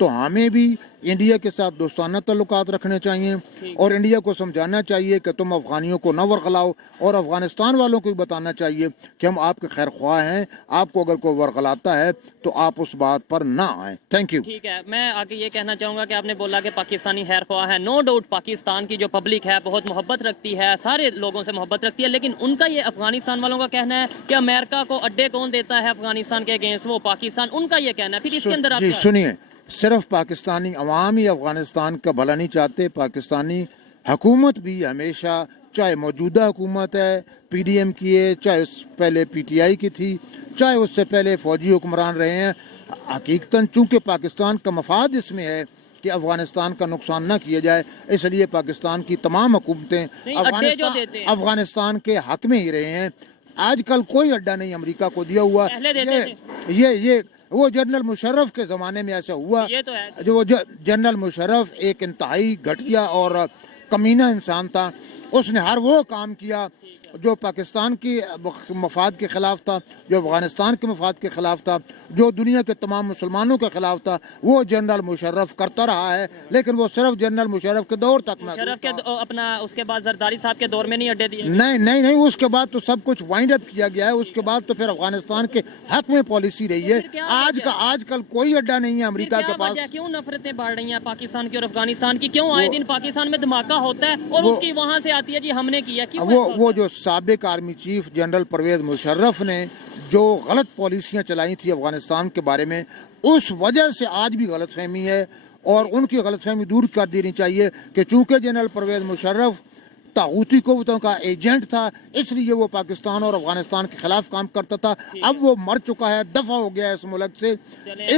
تو ہمیں بھی انڈیا کے ساتھ دوستانہ تعلقات رکھنے چاہیے اور انڈیا کو سمجھانا چاہیے کہ تم افغانیوں کو نہ ورغلاؤ، اور افغانستان والوں کو بھی بتانا چاہیے کہ ہم آپ کے خیر خواہ ہیں، آپ کو اگر کوئی ورغلاتا ہے تو آپ اس بات پر نہ آئیں۔ Thank you. ٹھیک ہے، میں آگے یہ کہنا چاہوں گا کہ آپ نے بولا کہ پاکستانی خیر خواہ ہے، نو ڈاؤٹ پاکستان کی جو پبلک ہے بہت محبت رکھتی ہے، سارے لوگوں سے محبت رکھتی ہے، لیکن ان کا یہ افغانستان والوں کا کہنا ہے کہ امریکہ کو اڈے کون دیتا ہے افغانستان کے اگینسٹ، وہ پاکستان، ان کا یہ کہنا ہے۔ پھر اس کے اندر آپ جی کیا؟ سنیے، صرف پاکستانی عوام ہی افغانستان کا بھلا نہیں چاہتے، پاکستانی حکومت بھی ہمیشہ، چاہے موجودہ حکومت ہے پی ڈی ایم کی ہے، چاہے اس پہلے پی ٹی آئی کی تھی، چاہے اس سے پہلے فوجی حکمران رہے ہیں، حقیقتاً چونکہ پاکستان کا مفاد اس میں ہے کہ افغانستان کا نقصان نہ کیا جائے، اس لیے پاکستان کی تمام حکومتیں اڈے جو دیتے ہیں افغانستان کے حق میں ہی رہے ہیں۔ آج کل کوئی اڈا نہیں امریکہ کو دیا ہوا، پہلے دیتے تھے۔ یہ وہ جنرل مشرف کے زمانے میں ایسا ہوا، یہ تو ہے۔ جو جنرل مشرف ایک انتہائی گھٹیا اور کمینہ انسان تھا، اس نے ہر وہ کام کیا جو پاکستان کی مفاد کے خلاف تھا، جو افغانستان کے مفاد کے خلاف تھا، جو دنیا کے تمام مسلمانوں کے خلاف تھا، وہ جنرل مشرف کرتا رہا ہے، لیکن وہ صرف جنرل مشرف کے دور تک محدود شرف کے تھا۔ اپنا اس کے بعد زرداری صاحب کے دور میں نہیں اڈے دیے؟ نہیں، اس کے بعد تو سب کچھ وائنڈ اپ کیا گیا ہے، اس کے بعد تو پھر افغانستان کے حق میں پالیسی رہی ہے۔ آج کل کوئی اڈا نہیں ہے امریکہ کے پاس۔ کیوں نفرتیں بڑھ رہی ہیں پاکستان کی اور افغانستان کی؟ کیوں آئے دن پاکستان میں دھماکہ ہوتا ہے اور اس کی وہاں سے آتی ہے جی ہم نے کیا؟ وہ جو سابق army chief general Pervez Musharraf نے جو غلط پالیسیاں چلائی تھی افغانستان کے بارے میں، اس وجہ سے آج بھی غلط فہمی ہے، اور ان کی غلط فہمی دور کر دینی چاہیے کہ چونکہ جنرل پرویز مشرف طاغوتی قوتوں کا ایجنٹ تھا، اس لیے وہ پاکستان اور افغانستان کے خلاف کام کرتا تھا۔ اب وہ مر چکا ہے، دفع ہو گیا ہے اس ملک سے۔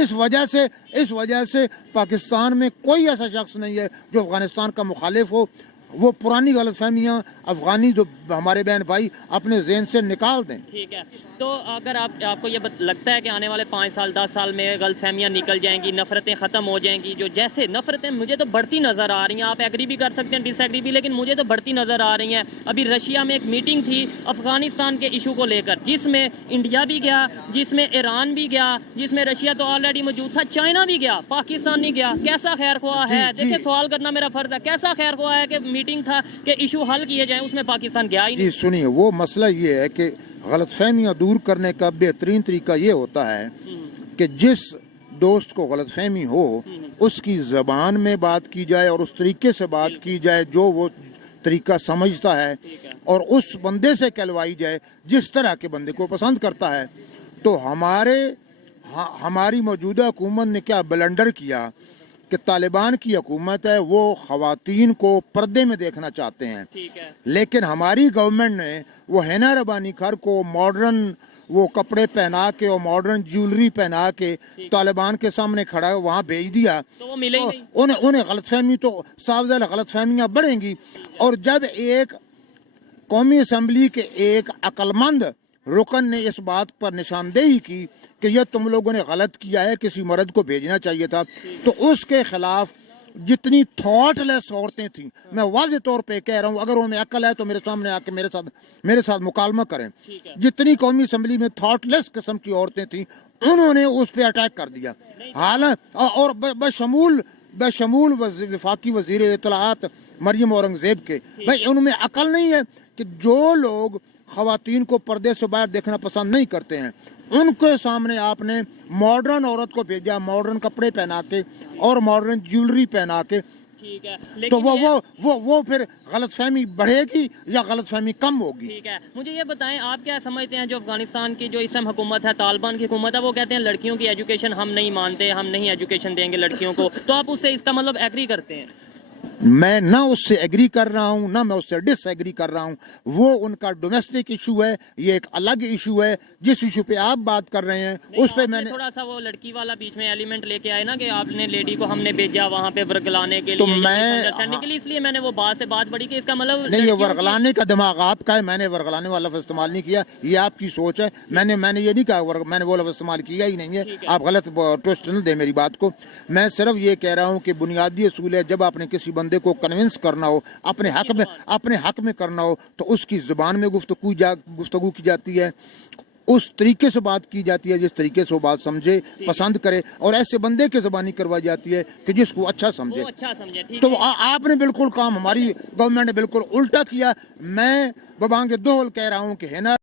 اس وجہ سے پاکستان میں کوئی ایسا شخص نہیں ہے جو افغانستان کا مخالف ہو۔ وہ پرانی غلط فہمیاں افغانی جو ہمارے بہن بھائی اپنے ذہن سے نکال دیں۔ ٹھیک ہے، تو اگر آپ کو یہ لگتا ہے کہ آنے والے 5 سال 10 سال میں غلط فہمیاں نکل جائیں گی، نفرتیں ختم ہو جائیں گی، جو جیسے نفرتیں مجھے تو بڑھتی نظر آ رہی ہیں، آپ ایگری بھی کر سکتے ہیں ڈس ایگری بھی، لیکن مجھے تو بڑھتی نظر آ رہی ہیں۔ ابھی رشیا میں ایک میٹنگ تھی افغانستان کے ایشو کو لے کر، جس میں انڈیا بھی گیا، جس میں ایران بھی گیا، جس میں رشیا تو آلریڈی موجود تھا، چائنا بھی گیا، پاکستان نہیں گیا۔ کیسا خیر خواہ ہے؟ دیکھیں سوال کرنا میرا فرض ہے، کیسا خیر خواہ ہے کہ میٹنگ تھا کہ ایشو حل کیے جائیں، اس میں پاکستان گیا ہی نہیں۔ جی سنیے، وہ مسئلہ یہ ہے کہ غلط فہمیاں دور کرنے کا بہترین طریقہ یہ ہوتا ہے کہ جس دوست کو غلط فہمی ہو اس کی زبان میں بات کی جائے اور اس طریقے سے بات کی جائے جو وہ طریقہ سمجھتا ہے، اور اس بندے سے کہلوائی جائے جس طرح کے بندے کو پسند کرتا ہے۔ تو ہماری موجودہ حکومت نے کیا بلنڈر کیا کہ طالبان کی حکومت ہے، وہ خواتین کو پردے میں دیکھنا چاہتے ہیں، لیکن ہماری گورنمنٹ نے وہ حنا ربانی کھر کو ماڈرن وہ کپڑے پہنا کے اور ماڈرن جیولری پہنا کے طالبان کے سامنے کھڑا وہاں بھیج دیا، تو وہ ملے ہی نہیں۔ انہیں غلط فہمی تو صاف ظاہر غلط فہمیاں بڑھیں گی۔ اور جب ایک قومی اسمبلی کے ایک عقل مند رکن نے اس بات پر نشاندہی کی کہ یہ تم لوگوں نے غلط کیا ہے، کسی مرد کو بھیجنا چاہیے تھا، تو اس کے خلاف جتنی تھاٹ لیس عورتیں تھیں، میں واضح طور پہ کہہ رہا ہوں، اگر انہیں عقل ہے تو میرے سامنے آ کے میرے ساتھ مکالمہ کریں، جتنی قومی اسمبلی میں تھاٹ لیس قسم کی عورتیں تھیں انہوں نے اس پہ اٹیک کر دیا، حالانکہ اور بشمول وفاقی وزیر اطلاعات مریم اورنگزیب کے۔ بھائی ان میں عقل نہیں ہے کہ جو لوگ خواتین کو پردے سے باہر دیکھنا پسند نہیں کرتے ہیں ان کے سامنے آپ نے ماڈرن عورت کو بھیجا، ماڈرن کپڑے پہنا کے اور ماڈرن جیولری پہنا کے، تو وہ پھر غلط فہمی بڑھے گی یا غلط فہمی کم ہوگی؟ ٹھیک ہے، مجھے یہ بتائیں آپ کیا سمجھتے ہیں جو افغانستان کی جو اس ٹائم حکومت ہے، طالبان کی حکومت ہے، وہ کہتے ہیں لڑکیوں کی ایجوکیشن ہم نہیں مانتے، ہم نہیں ایجوکیشن دیں گے لڑکیوں کو، تو آپ اس سے اس کا مطلب ایگری کرتے ہیں؟ میں نہ اس سے ایگری کر رہا ہوں نہ میں اس سے ڈس ایگری کر رہا ہوں، وہ ان کا ڈومیسٹک ایشو ہے، یہ ایک الگ ایشو ہے۔ جس ایشو پہ آپ بات کر رہے ہیں اس پہ میں نے تھوڑا سا وہ لڑکی والا بیچ میں ایلیمنٹ لے کے آئے نا کہ آپ نے لیڈی کو ہم نے بھیجا وہاں پہ ورگلانے کے تو لیے، میں اس لیے میں نے وہ بات سے بات بڑھی کہ اس کا مطلب نہیں، یہ ورگلانے کا دماغ آپ کا ہے، میں نے ورگلانے والا لفظ استعمال نہیں کیا، یہ آپ کی سوچ ہے، میں نے یہ نہیں کہا، میں نے وہ لفظ استعمال کیا ہی نہیں ہے، آپ غلط ٹوسٹ نہ دیں میری بات کو۔ میں صرف یہ کہہ رہا ہوں کہ بنیادی اصول ہے جب آپ نے کسی بندے کو کنونس کرنا ہو، اپنے حق میں کرنا ہو، تو اس کی زبان میں گفتگو کی جاتی ہے، اس طریقے سے بات کی جاتی ہے جس طریقے سے وہ بات سمجھے پسند کرے اور ایسے بندے کی زبانی کروائی جاتی ہے کہ جس کو اچھا سمجھے وہ اچھا سمجھے ٹھیک تو ہے آپ نے بالکل کام ہماری گورنمنٹ نے بالکل الٹا کیا میں ببانگ دول کہہ رہا ہوں کہ ہے نا